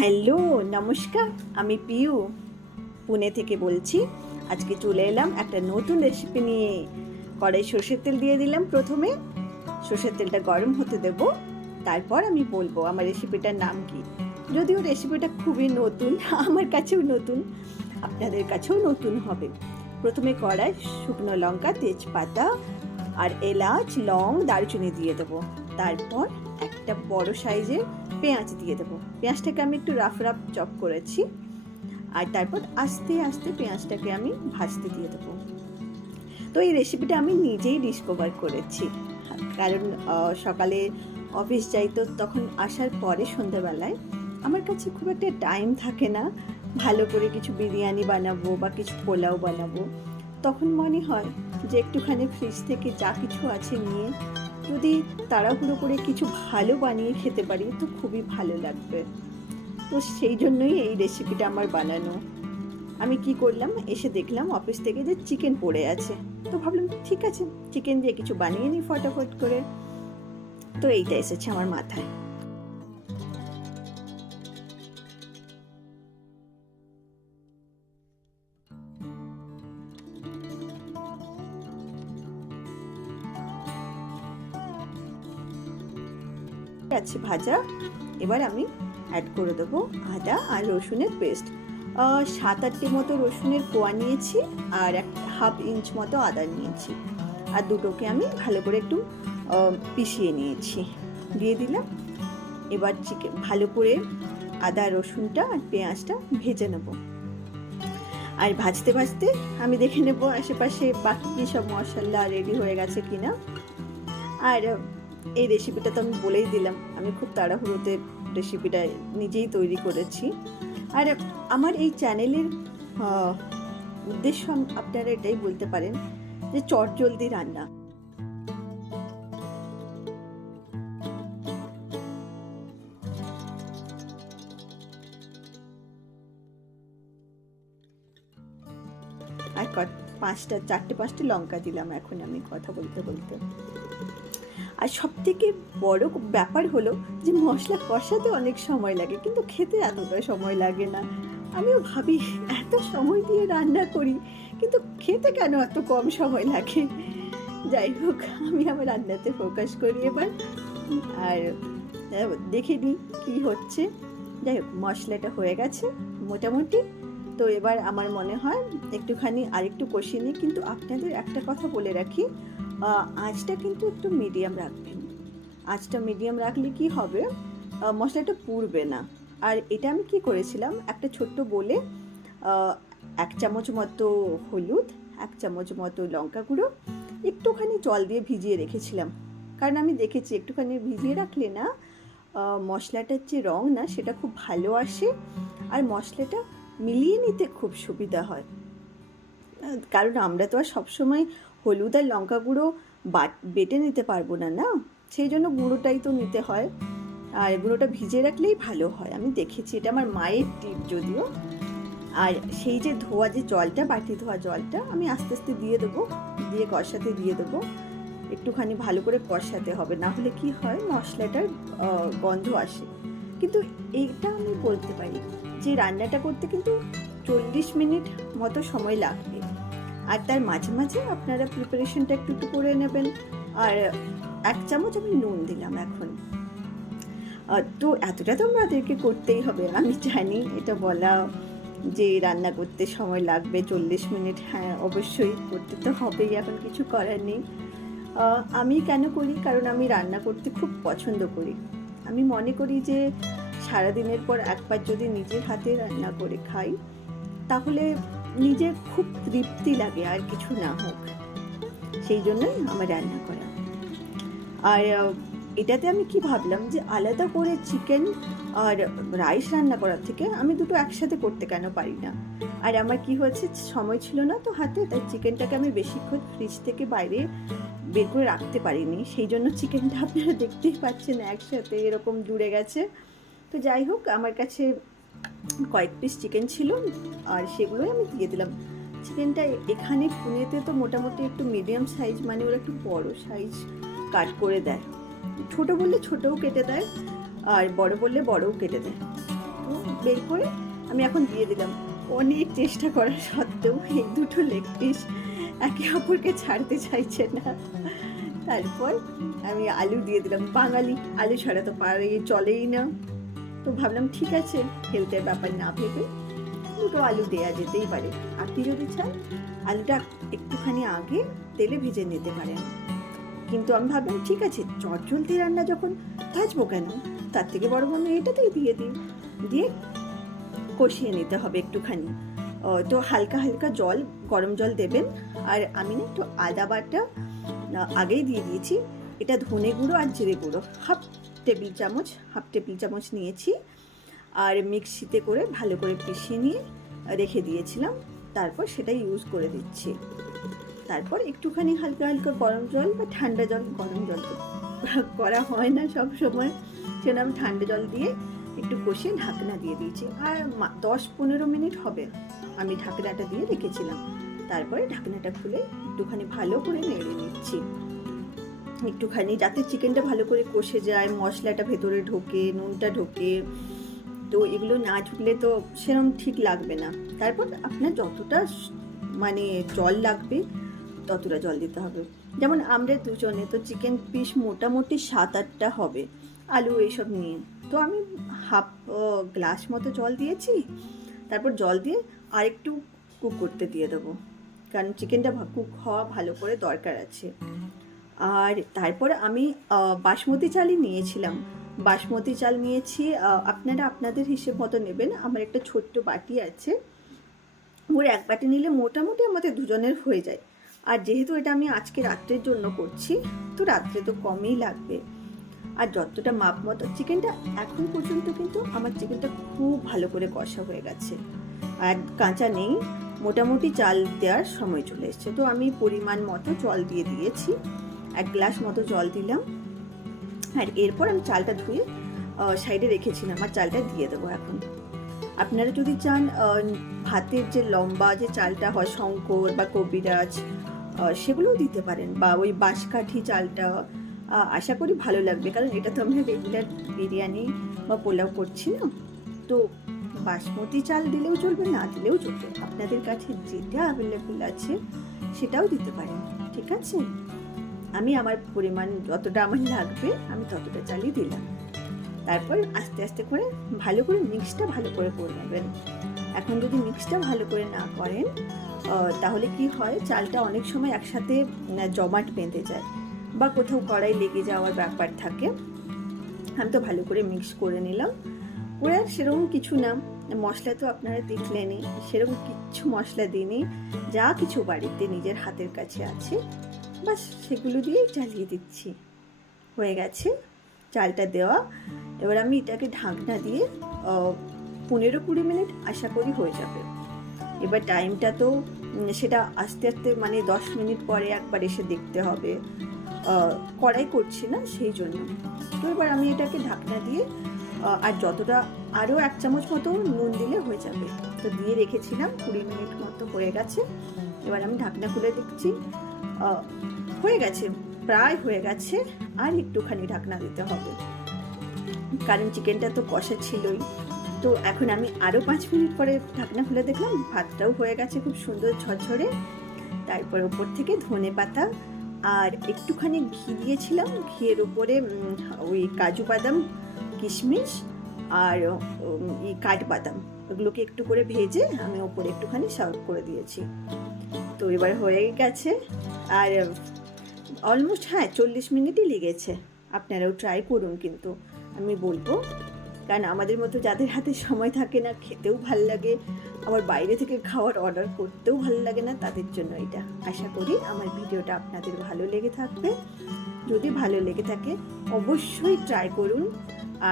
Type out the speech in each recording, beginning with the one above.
Hello, নমস্কার। আমি পিউ পুনে থেকে বলছি। আজকে চলে এলাম একটা নতুন রেসিপি নিয়ে। কড়াই সর্ষের তেল দিয়ে দিলাম। প্রথমে সর্ষের তেলটা গরম হতে দেব, তারপর আমি বলবো আমার রেসিপিটার নাম কি। যদিও রেসিপিটা খুবই নতুন, আমার কাছেও নতুন, আপনাদের কাছেও নতুন হবে। প্রথমে কড়াই শুকনো লঙ্কা, তেজপাতা আর এলাচ, লং, দারুচিনি দিয়ে দেবো। তারপর একটা বড় সাইজের পেঁয়াজ দিয়ে দেবো। পেঁয়াজটাকে আমি একটু রাফ চপ করেছি। আর তারপর আস্তে আস্তে পেঁয়াজটাকে আমি ভাজতে দিয়ে দেবো। তো এই রেসিপিটা আমি নিজেই ডিসকভার করেছি, কারণ সকালে অফিস যাই, তো তখন আসার পরে সন্ধ্যাবেলায় আমার কাছে খুব একটা টাইম থাকে না ভালো করে কিছু বিরিয়ানি বানাবো বা কিছু পোলাও বানাবো। তখন মনে হয় যে একটুখানি ফ্রিজ থেকে যা কিছু আছে নিয়ে যদি তাড়াহুড়ো করে কিছু ভালো বানিয়ে খেতে পারি তো খুবই ভালো লাগবে। তো সেই জন্যই এই রেসিপিটা আমার বানানো। আমি কি করলাম, এসে দেখলাম অফিস থেকে যে চিকেন পড়ে আছে, তো ভাবলাম ঠিক আছে চিকেন দিয়ে কিছু বানিয়ে নিই ফটাফট করে। তো এইটা এসেছে আমার মাথায়। আছে ভাজা। এবার আমি অ্যাড করে দেবো আদা আর রসুনের পেস্ট। 7-8টি মতো রসুনের কোয়া নিয়েছি আর হাফ ইঞ্চ মতো আদা নিয়েছি, আর দুটোকে আমি ভালো করে একটু পিষিয়ে নিয়েছি, দিয়ে দিলাম। এবার চিকেন ভালো করে আদা রসুনটা আর পেঁয়াজটা ভেজে নেব। আর ভাজতে ভাজতে আমি দেখে নেব আশেপাশে বাকি কী সব মশলা রেডি হয়ে গেছে কিনা। আর এই রেসিপিটা তো আমি বলেই দিলাম, আমি খুব তাড়াহুড়োতে রেসিপিটা নিজেই তৈরি করেছি। আর আমার এই চ্যানেলের উদ্দেশ্য আপনারা এটাই বলতে পারেন যে চটজলদি রান্না। আর 4-5টি লঙ্কা দিলাম এখন আমি কথা বলতে বলতে। আর সব থেকে বড় ব্যাপার হলো যে মশলা কষাতে অনেক সময় লাগে, কিন্তু খেতে এতটা সময় লাগে না। আমিও ভাবি এত সময় দিয়ে রান্না করি, কিন্তু খেতে কেন এত কম সময় লাগে। যাই হোক, আমি আমার রান্নাতে ফোকাস করি এবার। আর দেখে নিই কী হচ্ছে। যাই হোক, মশলাটা হয়ে গেছে মোটামুটি। তো এবার আমার মনে হয় একটুখানি আরেকটু কষিয়ে নিই, কিন্তু আপনাদের একটা কথা বলে রাখি, আঁচটা কিন্তু একটু মিডিয়াম রাখবেন। আঁচটা মিডিয়াম রাখলে কি হবে, মশলাটা পুড়বে না। আর এটা আমি কি করেছিলাম, একটা ছোট্ট বলে 1 চামচ মতো হলুদ, 1 চামচ মতো লঙ্কা গুঁড়ো একটুখানি জল দিয়ে ভিজিয়ে রেখেছিলাম। কারণ আমি দেখেছি একটুখানি ভিজিয়ে রাখলে না মশলাটার যে রং না সেটা খুব ভালো আসে, আর মশলাটা মিলিয়ে নিতে খুব সুবিধা হয়। কারণ আমরা তো আর সবসময় হলুদ আর লঙ্কা গুঁড়ো বেটে নিতে পারবো না, না, সেই জন্য গুঁড়োটাই তো নিতে হয়। আর গুঁড়োটা ভিজে রাখলেই ভালো হয়, আমি দেখেছি, এটা আমার মায়ের টিপ যদিও। আর সেই যে ধোয়া যে জলটা, বাটি ধোয়া জলটা আমি আস্তে আস্তে দিয়ে দেবো, দিয়ে কষাতে দিয়ে দেবো। একটুখানি ভালো করে কষাতে হবে, না হলে কি হয় মশলাটার গন্ধ আসে। কিন্তু এইটা আমি বলতে পারি যে রান্নাটা করতে কিন্তু 40 মিনিট মতো সময় লাগবে। আর তার মাঝে মাঝে আপনারা প্রিপারেশনটা একটু একটু করে নেবেন। আর 1 চামচ আমি নুন দিলাম এখন। তো এতটা তো আমাদেরকে করতেই হবে। আমি জানি এটা বলা যে রান্না করতে সময় লাগবে 40 মিনিট, হ্যাঁ অবশ্যই করতে তো হবেই, এখন কিছু করার নেই। আমি কেন করি, কারণ আমি রান্না করতে খুব পছন্দ করি। আমি মনে করি যে সারাদিনের পর একবার যদি নিজের হাতে রান্না করে খাই তাহলে নিজের খুব তৃপ্তি লাগে, আর কিছু না হোক। সেই জন্যই আমার রান্না করা। আর এটাতে আমি কি ভাবলাম যে আলাদা করে চিকেন আর রাইস রান্না করার থেকে আমি দুটো একসাথে করতে কেন পারি না। আর আমার কি হয়েছে, সময় ছিল না তো হাতে, তাই চিকেনটাকে আমি বেশিক্ষণ ফ্রিজ থেকে বাইরে বের করে রাখতে পারিনি। সেই জন্য চিকেনটা আপনারা দেখতেই পাচ্ছেন একসাথে এরকম জুড়ে গেছে। তো যাই হোক, আমার কাছে কয়েক পিস চিকেন ছিল আর সেগুলোই আমি দিয়ে দিলাম। চিকেনটা এখানে পুনেতে তো মোটামুটি একটু মিডিয়াম সাইজ, মানে ওরা একটু বড় সাইজ কাট করে দেয়। ছোট বললে ছোটও কেটে দেয়, আর বড় বললে বড়ও কেটে দেয়। তো বের করে আমি এখন দিয়ে দিলাম। অনেক চেষ্টা করা সত্ত্বেও এই দুটো লেগ পিস একে অপরকে ছাড়তে চাইছে না। তারপর আমি আলু দিয়ে দিলাম, বাঙালি আলু ছাড়া তো চলেই না। তো ভাবলাম ঠিক আছে, হেলথের ব্যাপার না ভেবে দুটো আলু দেওয়া যেতেই পারে। আপনি যদি চান আলুটা একটুখানি আগে তেলে ভেজে নিতে পারেন, কিন্তু আমি ভাবলাম ঠিক আছে, চটজলদি রান্না যখন ভাজবো কেন, তার থেকে বড় আমি এটাতেই দিয়ে দিই। দিয়ে কষিয়ে নিতে হবে একটুখানি। তো হালকা হালকা জল, গরম জল দেবেন। আর আমি না একটু আদা বাটা আগেই দিয়ে দিয়েছি। এটা ধনে গুঁড়ো আর জিরে গুঁড়ো হাফ টেবিল চামচ নিয়েছি, আর মিক্সিতে করে ভালো করে পিষিয়ে নিয়ে রেখে দিয়েছিলাম। তারপর সেটা ইউজ করে দিচ্ছি। তারপর একটুখানি হালকা হালকা গরম জল বা ঠান্ডা জল, গরম জল তো করা হয় না সব সময়, সেটা আমি ঠান্ডা জল দিয়ে একটু কষিয়ে ঢাকনা দিয়ে দিয়েছি। আর 10-15 মিনিট হবে আমি ঢাকনাটা দিয়ে রেখেছিলাম। তারপরে ঢাকনাটা খুলে একটুখানি ভালো করে নেড়ে নিচ্ছি, একটুখানি যাতে চিকেনটা ভালো করে কষে যায়, মশলাটা ভেতরে ঢোকে, নুনটা ঢোকে। তো এগুলো না ঢুকলে তো সেরকম ঠিক লাগবে না। তারপর আপনার যতটা মানে জল লাগবে ততটা জল দিতে হবে। যেমন আমরা দুজনে তো চিকেন পিস মোটামুটি 7-8টা হবে, আলু এইসব নিয়ে। তো আমি হাফ গ্লাস মতো জল দিয়েছি। তারপর জল দিয়ে আরেকটু কুক করতে দিয়ে দেবো, কারণ চিকেনটা কুক হওয়া ভালো করে দরকার আছে। আর তারপর আমি বাসমতি চালই নিয়েছিলাম। বাসমতি চাল নিয়েছি, আপনারা আপনাদের হিসেব মতো নেবেন। আমার একটা ছোট্ট বাটি আছে, ওর এক বাটি নিলে মোটামুটি আমাদের দুজনের হয়ে যায়। আর যেহেতু এটা আমি আজকে রাত্রের জন্য করছি, তো রাত্রে তো কমই লাগবে। আর যতটা মাপ মতো চিকেনটা, এখন পর্যন্ত কিন্তু আমার চিকেনটা খুব ভালো করে কষা হয়ে গেছে, আর কাঁচা নেই, মোটামুটি চাল দেওয়ার সময় চলে এসছে। তো আমি পরিমাণ মতো জল দিয়ে দিয়েছি, 1 গ্লাস মতো জল দিলাম। আর এরপর আমি চালটা ধুয়ে সাইডে রেখেছিলাম, আর চালটা দিয়ে দেবো এখন। আপনারা যদি চান ভাতের যে লম্বা যে চালটা হয়, শঙ্কর বা কবিরাজ, সেগুলোও দিতে পারেন, বা ওই বাঁশকাঠি চালটা। আশা করি ভালো লাগবে, কারণ এটা তো আমরা রেগুলার বিরিয়ানি বা পোলাও করছি না। তো বাসমতি চাল দিলেও চলবে, না দিলেও চলবে, আপনাদের কাছে যেটা অ্যাভেলেবল আছে সেটাও দিতে পারেন, ঠিক আছে। আমি আমার পরিমাণ যতটা আমার লাগবে আমি ততটা চালই দিলাম। তারপর আস্তে আস্তে করে ভালো করে মিক্সটা ভালো করে নেবেন। এখন যদি মিক্সটা ভালো করে না করেন তাহলে কি হয়, চালটা অনেক সময় একসাথে জমাট বেঁধে যায়, বা কোথাও কড়াই লেগে যাওয়ার ব্যাপার থাকে। আমি তো ভালো করে মিক্স করে নিলাম। করে আর সেরকম কিছু না, মশলা তো আপনারা দেখলেনই, সেরকম কিচ্ছু মশলা দিইনি। যা কিছু বাড়িতে নিজের হাতের কাছে আছে বাস সেগুলো দিয়েই চালিয়ে দিচ্ছি। হয়ে গেছে চালটা দেওয়া। এবার আমি এটাকে ঢাকনা দিয়ে 15-20 মিনিট আশা করি হয়ে যাবে। এবার টাইমটা তো সেটা আস্তে আস্তে মানে 10 মিনিট পরে একবার এসে দেখতে হবে, কড়াই করছি না সেই জন্য। তো এবার আমি এটাকে ঢাকনা দিয়ে, আর যতটা আরও 1 চামচ মতো নুন দিলে হয়ে যাবে, তো দিয়ে রেখেছিলাম। 20 মিনিট মতো হয়ে গেছে। এবার আমি ঢাকনা খুলে দেখছি হয়ে গেছে, প্রায় হয়ে গেছে। আর একটুখানি ঢাকনা দিতে হবে, কারণ চিকেনটা তো কষা ছিলই। তো এখন আমি আরও 5 মিনিট পরে ঢাকনা খুলে দেখলাম ভাতটাও হয়ে গেছে খুব সুন্দর ঝরঝরে। তারপর ওপর থেকে ধনে পাতা আর একটুখানি ঘি দিয়েছিলাম, ঘিয়ের উপরে ওই কাজু বাদাম, কিশমিশ আর কাঠবাদাম, ওগুলোকে একটু করে ভেজে আমি ওপরে একটুখানি সার্ভ করে দিয়েছি। তো এবার হয়ে গেছে। আর অলমোস্ট 40 মিনিটই লেগেছে। আপনারাও ট্রাই করুন, কিন্তু আমি বলবো, কারণ আমাদের মতো যাদের হাতে সময় থাকে না, খেতেও ভাল লাগে, আবার বাইরে থেকে খাওয়ার অর্ডার করতেও ভালো লাগে না, তাদের জন্য এটা। আশা করি আমার ভিডিওটা আপনাদের ভালো লেগে থাকবে। যদি ভালো লেগে থাকে অবশ্যই ট্রাই করুন।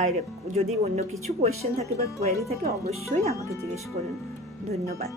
আর যদি অন্য কিছু কোয়েশ্চেন থাকে বা কোয়ারি থাকে অবশ্যই আমাকে জিজ্ঞেস করুন। ধন্যবাদ।